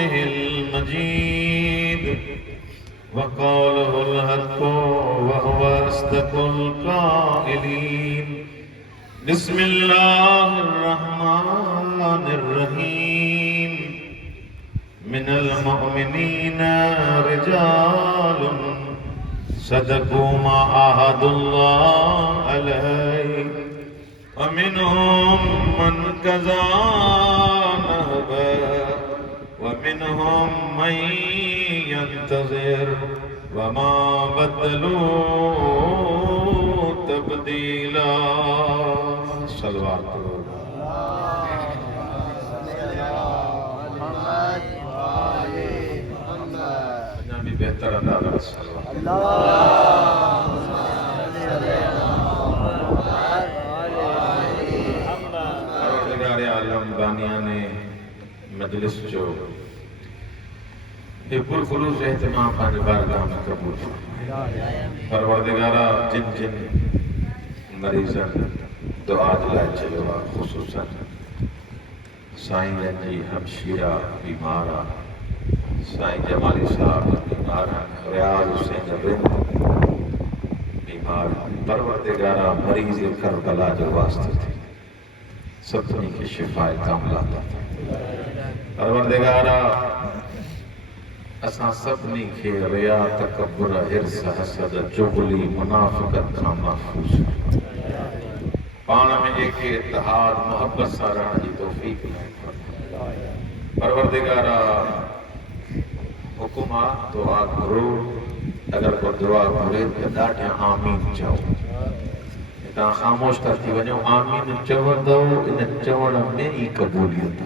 بقوله المجيد وقوله الحق وهو أصدق القائلين بسم الله الرحمن الرحيم من المؤمنين رجال صدقوا ما عاهدوا الله عليه ومنهم من قضى نحبه ومنهم من ينتظر وما بدلوا تبديلا صلوات بہتر انداز پروردگار عالم بانیان مجلس جو یہ پرخلوص اہتمام پانی بارگاہ میں قبول پروردگارہ جن جن مریضاً دعا دلائے چلوا خصوصاً سائیں جی ہمشیرہ بیمارہ سائیں جمالی صاحب بیمار ریاض حسین رند بیمار پروردگارہ مریض کربلا جو واسطے تھے سبنی کی شفاء کاملہ تھا پروردگارہ اساں سبنی کے ریا تکبر حرص حسد جغلی منافقت کا محفوظ پانا میں ایک اتحاد محبت سارا جی توفیق پروردگارہ حکومات دعا کرو اگر کو دعا کرے تو ڈاٹے آمین چاہو اتنا خاموش کرتی ونیو آمین چاہو دو ان چاہو میری قبولیت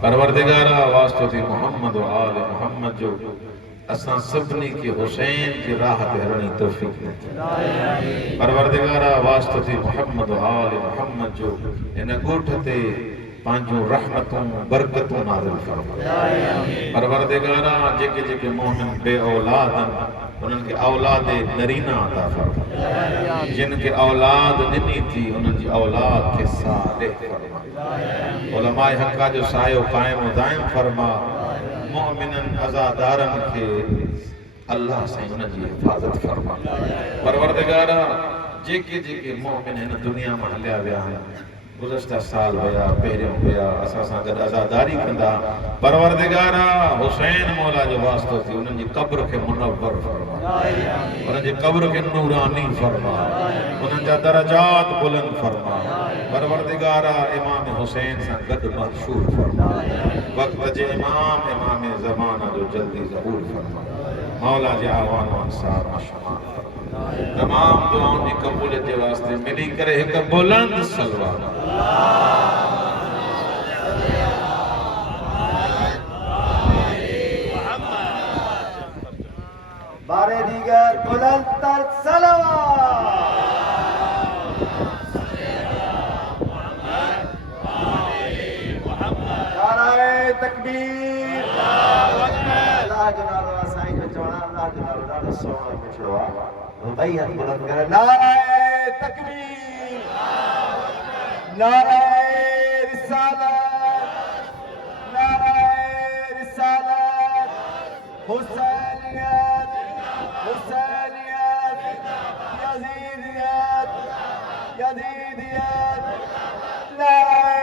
پروردگارہ واسطہ تھی محمد و آل محمد جو اساں سبنی کے حسین کی راہ تہرنی توفیق دیتے پروردگارہ واسطہ تھی محمد و آل محمد جو انہیں گوٹھتے پانچوں رحمتوں برکتوں نازل فرما پروردگارہ جے کے مومن بے اولادن انہوں کے اولاد نرینہ عطا فرما جن کے اولاد ننی تھی انہوں کی اولاد کے صالح فرما علماء حقہ جو سائے و قائم و دائم فرما مومنن عزادارن کے اللہ سے انہوں کی حفاظت فرما پروردگارہ جے کے مومن ہیں دنیا محلیہ بیان گزشتہ سال ہویا پہریوں ہویا اساساں قد عزاداری کندہ پروردگارہ حسین مولا جو واسطہ تھی انہوں نے قبر کے منور فرما انہوں نے قبر کے نورانی فرما انہوں نے درجات بلند فرما پروردگارہ امام حسین سے قد محشور فرما وقت جے امام زمانہ جو جلدی ظہور فرما مولا جے آوان و انصار مشمان فرما تمام دعاؤں کی قبولیت کے واسطے ملی کرے ایک بلند صلوات بارے دیگر بلند تر صلوات نعرہ تکبیر اللہ جناب سائیں کو چوڑا اللہ جناب دادا سونا کو چوڑا بیعت بلند کرے نعرہ تکبیر نعرہ رسالت نعرہ رسالت حسینیت حسینیت یزیدیت یزیدیت نعرہ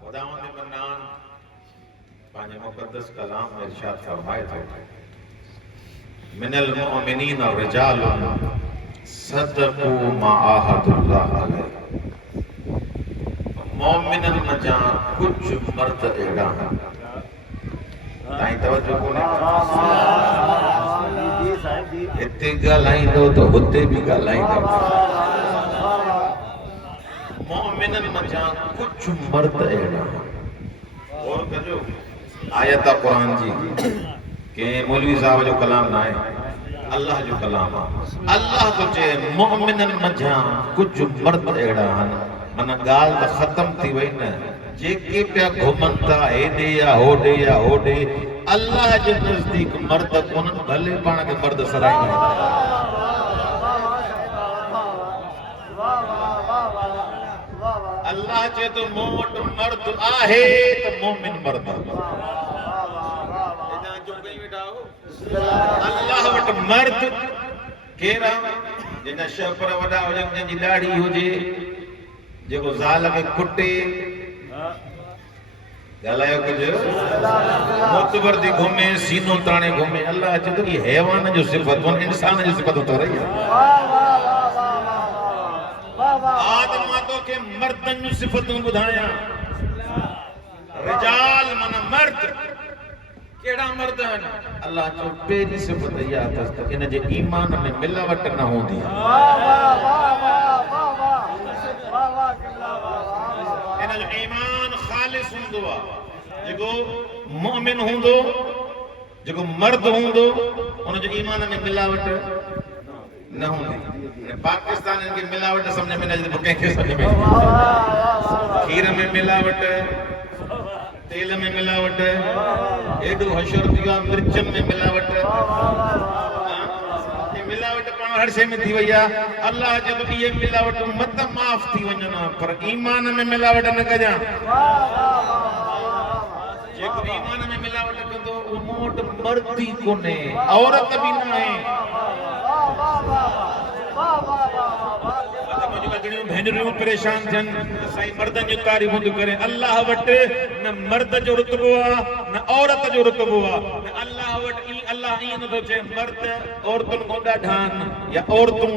خداوند منان پانچ مقدس کلام میں ارشاد فرمائے تھے من المؤمنین رجال صدقوا ما عاهدوا اللہ علیہ مومنن مجاں کچھ مرد اڑا تائیں توجہ کو نہیں اتنے گالائیں دو تو ہوتے بھی گالائیں دو مومنن مجاں کچھ مرد اڑا اور کجو آیت قرآن جی کہ مولوی صاحب جو کلام نہ ہے اللہ جو کلام اللہ تو چے مومنن مجھاں کچھ مرد اڑا ہن من گال تو ختم تھی وئی نہ جے کے پیا گھمنتا ایڈے یا ہوڈے اللہ جے نزدیک مرد کونن بھلے پانا کے مرد سرائی اللہ چے تو موٹ مرد آہے تو مومن مرد اللہ وٹ مرد کیرا جن شفر وڈا وجن جن جی ڈاڑی ہو جے جو زال کے کٹے گالایو کچھ متبر دی گھومے سینوں تانے گھومے اللہ چے تو یہ حیوان جو صفت ون انسان جو صفت ہوتا رہی ہے آدم آتو کے مردن جو صفتوں بدھایا رجال من مرد کیڑا مرد ہے اللہ جو پہلی صفت یاد ہے ان جے ایمان میں ملاوٹ نہ ہوندی ان جو ایمان خالص ہوندو جگو مومن ہوندو جگو مرد ہوندو ان جو ایمان میں ملاوٹ نہ ہوندی پاکستان ان کی ملاوٹ سمجھ میں نہ جدے بکیں کے سمجھ میں کھیر میں ملاوٹ تیل میں ملاوٹ ایڈو حشر دیا مرچم میں ملاوٹ یہ ملاوٹ پانا ہر سے میں تھی ویا اللہ جب یہ ملاوٹ مت معاف تھی ونجنا پر ایمان میں ملاوٹ نہ کجا جے کو ایمان میں ملاوٹ کندو موٹ مردی کونے عورت بھی نہ ہے مجھے لگنیوں بھینریوں پریشان تھن سائیں مردن جو تعریف ہوں کریں اللہ وٹ نہ مرد جو رتبوا نہ عورت جو رتبوا نہ اللہ وٹ اللہ ہی نہ تو چاہے مرد عورتن کو ڈاڑھان یا عورتوں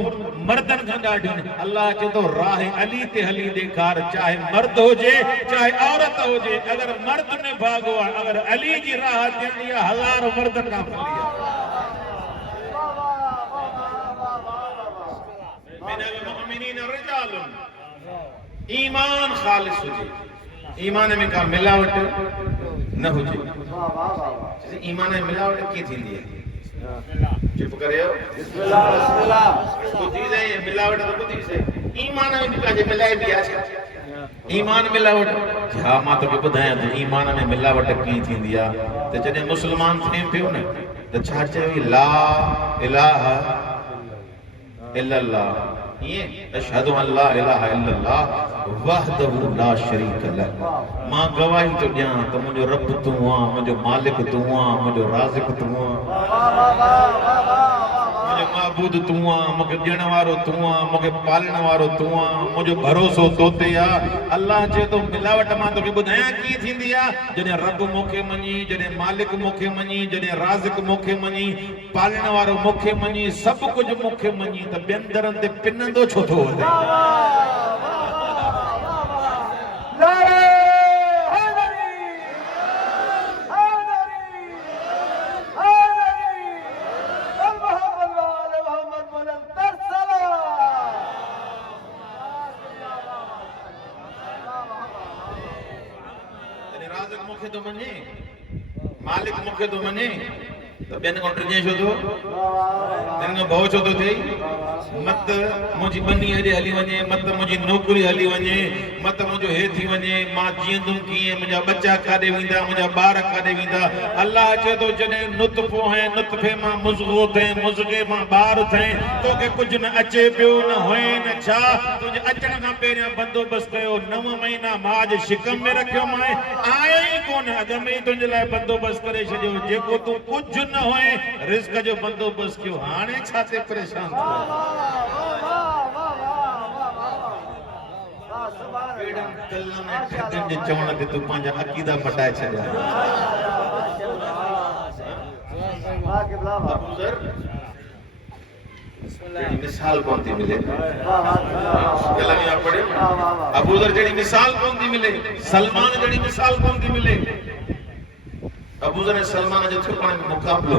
مردن کا ڈاڑھان اللہ چاہے تو راہ علی تے حلی دیکھار چاہے مرد ہو جے چاہے عورت ہو جے اگر مرد نے بھاگوا اگر علی جی راہ دیا یا ہزار مردن کا پھلیا من المؤمنین رجال ایمان خالص ہو جائے ایمان میں کا ملاوٹ نہ ہو جائے ایمان میں ملاوٹ کی تھی دیئے چپ کرے ہو کو چیز ہے یہ ملاوٹ تو کو چیز ہے ایمان میں کا جے ملائے بھی آچھا ایمان ملاوٹ ہاں ماں تو کہ بدھائیں تو ایمان میں ملاوٹ کی تھی دیا تو جنہیں مسلمان تھیں پہ ہونے تو چھاچے ہوئی لا الہ الا اللہ یہ اشہد ان لا الہ الا اللہ وحدہ لا شریک لہ ماں گواہی تو دیاں تو مجھے رب تو ہاں مجھے مالک تو ہاں مجھے رازق تو ہاں مجھے معبود تو ہاں مجھے ڈیڑھ وارو تو ہاں مجھے پالن وارو تو ہاں مجھے بھروسو توتے یا اللہ چے تو ملاوٹ ماں تو کہ بدھائیں کی تھی دیا جنہیں رب موکے منی جنہیں مالک موکے منی جنہیں رازق موکے منی پالن وارو موکے منی سب کچھ موکے منی تو بیندرن دے پنندو چھو تو ہو دے تو منی مالک مکھے تو منی تو بین کو ٹرجے شو تو بین کو بہو چھو تو تھی مت مجھے بنی ہلی ونجے مت مجھے نوکری ہلی ونجے مت مجھے ہے تھی ونجے ماں جیندوں کیے مجھا بچہ کھاڑے ویندہ مجھا بار کھاڑے ویندہ اللہ چاہے تو جنہیں نطفوں ہیں نطفے ماں مضغوط ہیں مضغے ماں بار تھیں تو کہ کچھ نہ اچے پیو نہ ہوئے نہ چھا تجھے اچھنا کا پیریا بندو بس کہو 9 مہینہ ماج شکم میں رکھو مائے آیا ہی کون اگر میں تجھے لائے بندو بس کرے شجو جے کو تو کچھ نہ ہوئے رزق جو بندو بس کیوں ہانے چھاتے پریشان تھا پیڑن کلن ٹھکن جے چوڑا دے تو پانجا عقیدہ پٹائے چھڑا ابو ذر جڑی مثال کون تھی ملے کلام یہاں پڑھے ابو ذر جڑی مثال کون تھی ملے سلمان جڑی مثال کون تھی ملے ابو ذر سلمان جو چھپانے میں مقابلہ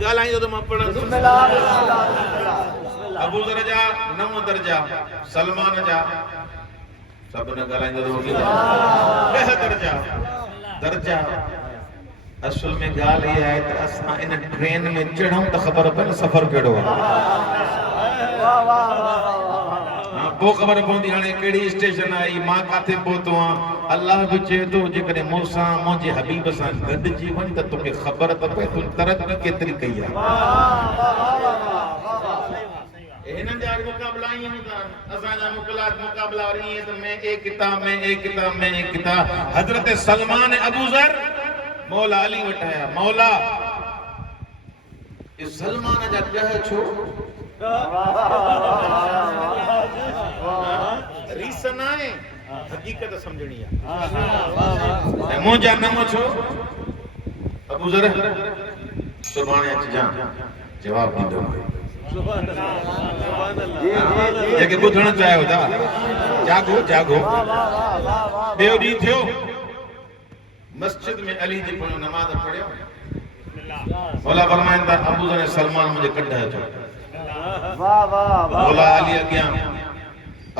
گال آئیں جو ماں پڑھا ابو ذر جا 9 درجہ سلمان جا سب نے گال آئیں جو 10 درجہ اصل میں گال یہ ہے کہ اساں ان ٹرین میں چڑھوں تو خبر پہ سفر کیڑو ہے وہ خبر پوندی ہانے کیڑی اسٹیشن آئی ماں کاتے پوتو ہاں اللہ بھی چاہے تو جے کرے موسیٰ مجھے حبیب سان گڈ جی ون تے تو خبر تے پے تو ترقی کیتری کئی ہے انہاں جا مقابلہ ہی ہوتا اساں جا مقابلہ اور یہ تو میں ایک کتاب حضرت سلمان ابو ذر مولا علی وٹھایا مولا اس سلمان جا کہہ چھو ریسن آئے حقیقت سمجھنی ہے مجھا نمو چھو ابو ذر سلمان اچ جان جواب دی دو یہ کہ بدھنا چاہے ہوتا جاگو دیو دی تھیو مسجد میں علی جی کو نماز پڑھے مولا فرمائندہ ابو ذر سلمان مجھے کٹھا ہے مولا علی اگیاں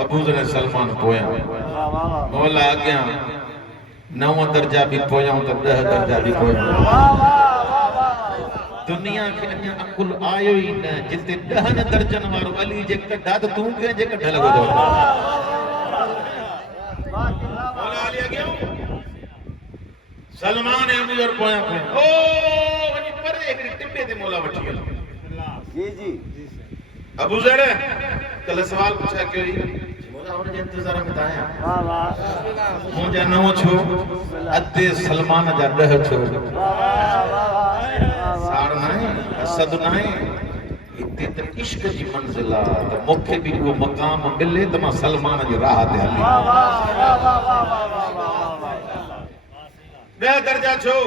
ابو ذر سلمان پویا مولا اگیاں 9 درجہ بھی پویا ہوں تو 10 درجہ بھی پویا ہوں دنیا کے انیا اکل آئیو ہی نہ جتے 10 درجن وارو علی جے کٹھا تو تم کہیں جے کٹھا لگو دو مولا علی اگیاں سلمان ابو ذر پویا او ونی پر ایک ٹپے دے مولا وٹھی گیا جی ابو ذر کل سوال پوچھا کیوں ہی مولا انہیں جے انتظار میں بتایا مجھا نو چھو ادھے سلمان جا دہ چھو سار نائیں اسد نائیں اتنے تر عشق جی منزلہ تو مکھے بھی وہ مقام ملے تو ماں سلمان جی راہ دے حلی دہ درجہ چھو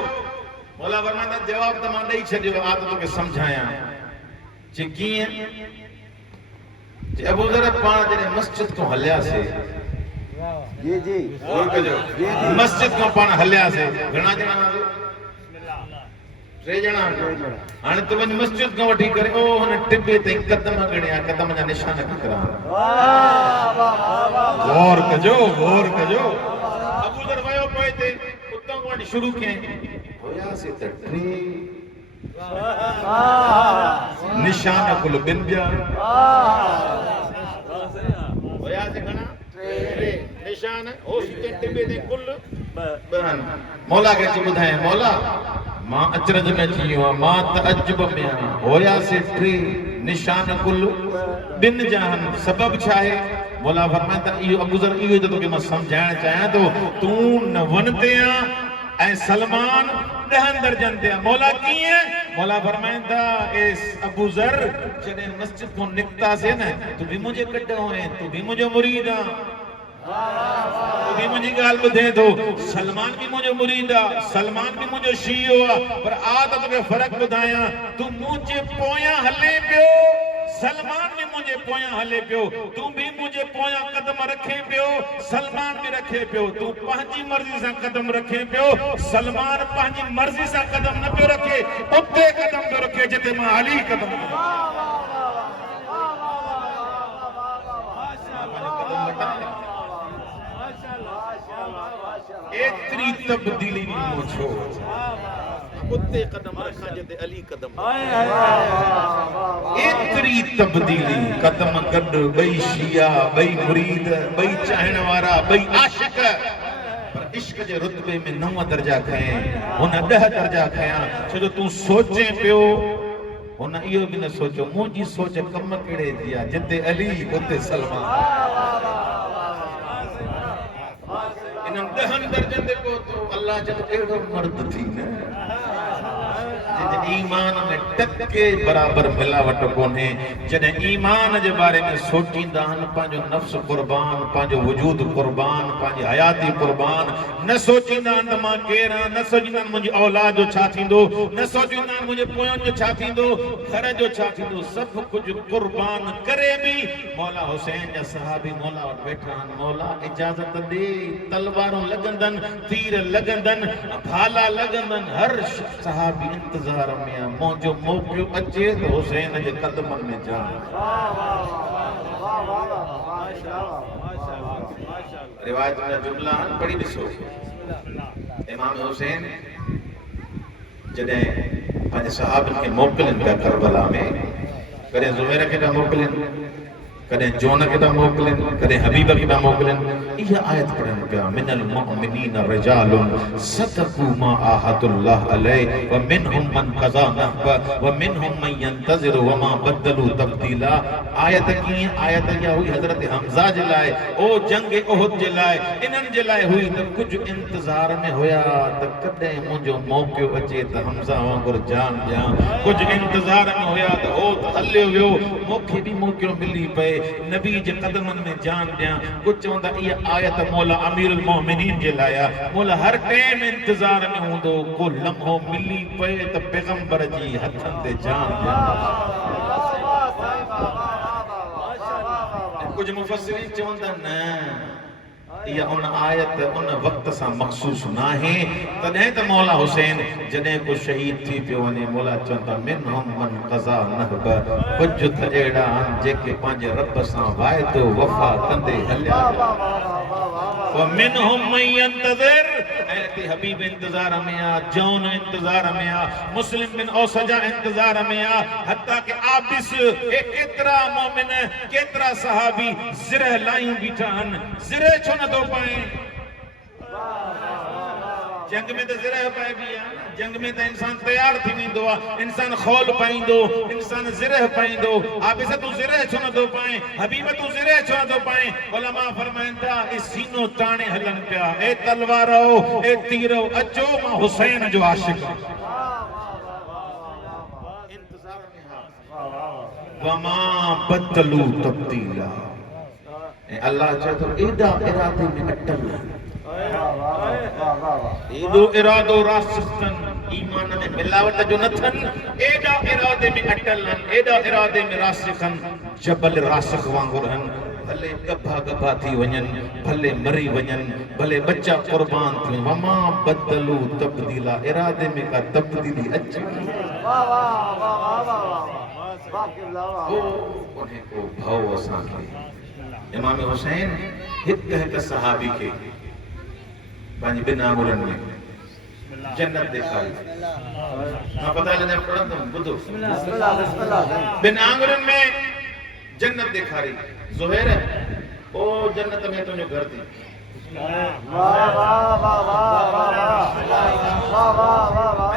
مولا فرماتا جواب تمہاں نہیں چھے جو آدھوں کے سمجھایا چکی ہیں ابو ذر پانا جنہیں مسجد کو حلیا سے جی اور کجو مسجد کو پانا حلیا سے گھنا جنا سے ٹرے جنا آنے تو ونج مسجد کو وٹھی کرے او انہیں ٹبے تے قدم گھنیا قدم جا نشانہ کی کرا غور کجو ابو ذر ویو پوئے تے اتوں کو شروع کیں ہویا سے تٹری نشانہ کل بن جان ہویا سے کھنا نشانہ ہو سکتے ٹبے دے کل بہن مولا کے چی بدھائیں مولا ماں اچرج میں چیئے ماں تعجب میں ہویا سے ٹری نشانہ کل بن جان سبب چاہے مولا فرمائتا ابو ذر ایو جو کہ میں سمجھائیں چاہیں تو ونتے ہیں اے سلمان 10 درجن دیا مولا کی ہے مولا فرمائندہ اس ابو ذر جنہیں مسجد کو نکتا سے نا تو بھی مجھے کٹھا ہوئے تو بھی مجھے مرید ہاں تو بھی مجھے گال بدھے دو سلمان بھی مجھے مرید ہاں سلمان بھی مجھے شیعہ ہوا پر آدھا کے فرق بدھایا تو مجھے پویا ہلے پیو سلمان بھی مجھے پویا ہلے پیو تو بھی مجھے پویا قدم رکھے پیو سلمان بھی رکھے پیو تو پہنچی مرضی سے قدم رکھے پیو سلمان پہنچی مرضی سے قدم نہ پیو رکھے اتنے قدم پیو رکھے جتے ماں علی قدم اتری تبدیلی بھی مجھو اتنے قدم رکھا جتے علی قدم اتری تبدیلی قدم گڈ بئی شیعہ بئی مرید بئی چاہنے وارا بئی عاشق پر عشق جے رتبے میں 9 درجہ کھائیں انہاں 10 درجہ کھائیں چھو تو سوچیں پیو انہاں یہ بھی نہ سوچو مجھے سوچے کم کڑے دیا جتے علی اتنے سلمان انہاں 10 درجہ دے کو تو اللہ جب ایڑو مرد تھی نا جن ایمان میں ٹکے برابر ملاوٹ کونے جن ایمان جے بارے میں سوچیں دان پانجو نفس قربان پانجو وجود قربان پانجی حیاتی قربان نہ سوچیں دان دماغ کیرا نہ سوچیں دان مجھے اولاد جو چھاتیں دو نہ سوچیں دان مجھے پویوں جو چھاتیں دو گھر جو چھاتیں دو سب کچھ قربان کرے بھی مولا حسین یا صحابی مولا اور بیٹھان مولا اجازت دے تلواروں لگندن تیر لگندن بھالا لگندن ہر صحابی انتظار میں جو موقع اچھے تو حسین جے قدمن میں جان روایت میں جملہ پڑھی بھی سو امام حسین جڏهن پنج صحابن کي موڪلن پيا کربلا ۾ ڪڏهن زهير کي پيا موڪلن ڪڏهن جون کي پيا موڪلن ڪڏهن حبيب کي پيا موڪلن اها آيت پڙهن پيا من المؤمنين رجال صدقوا ما عاهدوا الله عليه ومنهم من قضى نحبه ومنهم من ينتظر وما بدلوا تبديلا آيت کي آيت يا ہوئی حضرت حمزہ جي لاءِ او جنگ احد جي لاءِ انهن جي لاءِ ہوئی ته ڪجهه انتظار ۾ هيا ته ڪڏهن منهنجو موقعو اچي ته حمزہ وانگر جان ڏيان ڪجهه انتظار ۾ هيا ته او هليو ويو موقع بي موقعو ملي پئي نبی جي قدمن میں جان ڏيان کچھ چوندا اها آيت مولا امير المؤمنين جي لاءِ مولا هر ٽيم انتظار ۾ هوندو کو لمحو ملي پئي ته پیغمبر جي هٿن تي جان ڏيان کچھ مفسرین چوندا نه یہ ان آیت ان وقت سا مخصوص نہ ہے تدہیں تا مولا حسین جنہیں کو شہید تھی پیونے مولا چونتا منہم من قضا نحب کجت ایڑا ان جے کے پانچ رب سا وائد وفا کندے ہلیا ومنہم من ینتظر ایتی حبیب انتظار میں آ جون انتظار میں آ مسلم بن اوسجا انتظار میں آ حتیٰ کہ آبس ایک اترا مومن کترا صحابی زرہ لائیوں بیٹھان زرہ چھونا دو پائیں جنگ میں تو زرہ پائے بھی ہے جنگ میں تو انسان تیار تھی نہیں دو انسان خول پائیں دو انسان زرہ پائیں دو آپ اسے تو زرہ چھونا دو پائیں حبیبہ تو زرہ چھونا دو پائیں علماء فرمائیں تھا اس سینوں تانے ہلن پیا اے تلوارو اے تیرو اچو ماں حسین جو عاشق انتظار میں وما بدلو تبدیلا اللہ چاہتا ایڈا ارادے میں اٹل ایڈو ارادو راسختن ایمان میں ملاوٹ جو نتھن ایڈا ارادے میں اٹلن ایڈا ارادے میں راسخن جبل راسخ وانگرہن بھلے گبھا گبھا تھی ونین بھلے مری ونین بھلے بچہ قربان تھی وما بدلو تبدیلا ارادے میں کا تبدیلی اچھی انہیں کو بھاؤ اساں کے امام حسین ہک صحابی کے پانچ بن آنگرن میں جنت دکھائی میں پتہ لینے پڑھا تھا بدو بن آنگرن میں جنت دکھائی زہیر ہے او جنت میں تو جو گھر دی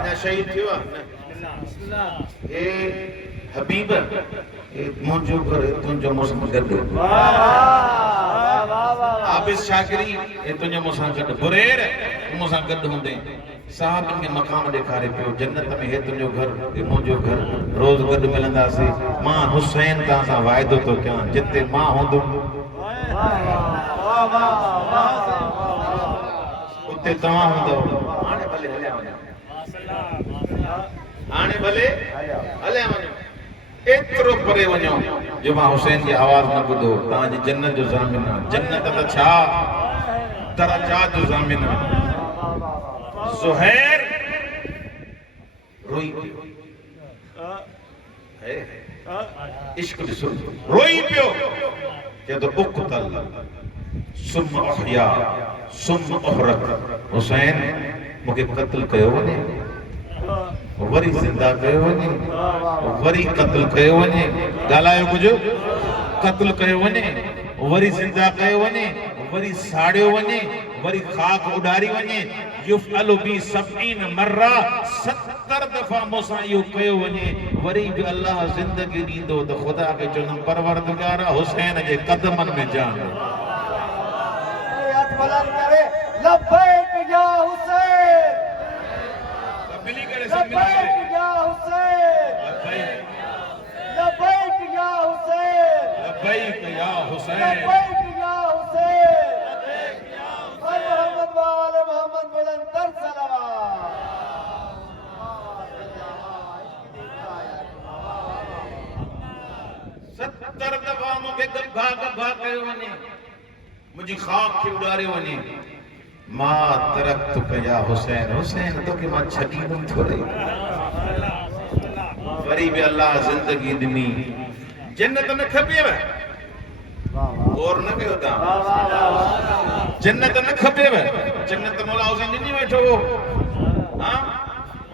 میں شہید تھیوا اے حبیب منجو کر تنجو موسم گرد عابس شاکری تنجو موسم گرد بریر موسم گرد ہوں دیں صاحب ان کے مقام دکھارے پیو جنت میں ہے تنجو گھر منجو گھر روز گرد ملندہ سے ماں حسین تانسا وائدو تو کیا جتے ماں ہوں دو اتے تمام ہوں دو آنے بھلے ہلے آنے بھلے ہلے آنے اترو پرے ونیو جو ماں حسین کی آواز نہ بدو تانجی جنت جو زامنہ جنت تا چھا درجات جو زامنہ زہیر روئی پیو عشق بسر روئی پیو کہ تو اقتل سم احیا سم احرق حسین مکہ قتل کہو ونے وری زندہ کہو ونے وری قتل کہو ونے گالائیو کجھو قتل کہو ونے وری زندہ کہو ونے وری ساڑیو ونے وری خاک اڈاری ونے یفعلو بی 70 مرہ 70 دفعہ موسیٰ کہو ونے وری بھی اللہ زندگی دیندو تو خدا کے جنم پروردگارہ حسین کے قدمن میں جان لبیک یا حسین لبیک یا حسین لبیک یا حسین لبیک یا حسین لبیک یا حسین محمد وآل محمد بلندر صلوات 70 دفعہ مجھے گبھا گبھا کہے ونے مجھے خاک کی اڈارے ونے ما ترکتک یا حسین حسین تو کہ ماں چھڑی نہیں تھوڑے غریب اللہ زندگی دنی جنت میں کھپی ہے اور نہ کہ ہوتا جنت میں کھپی ہے جنت مولا حسین نہیں بیٹھو ہاں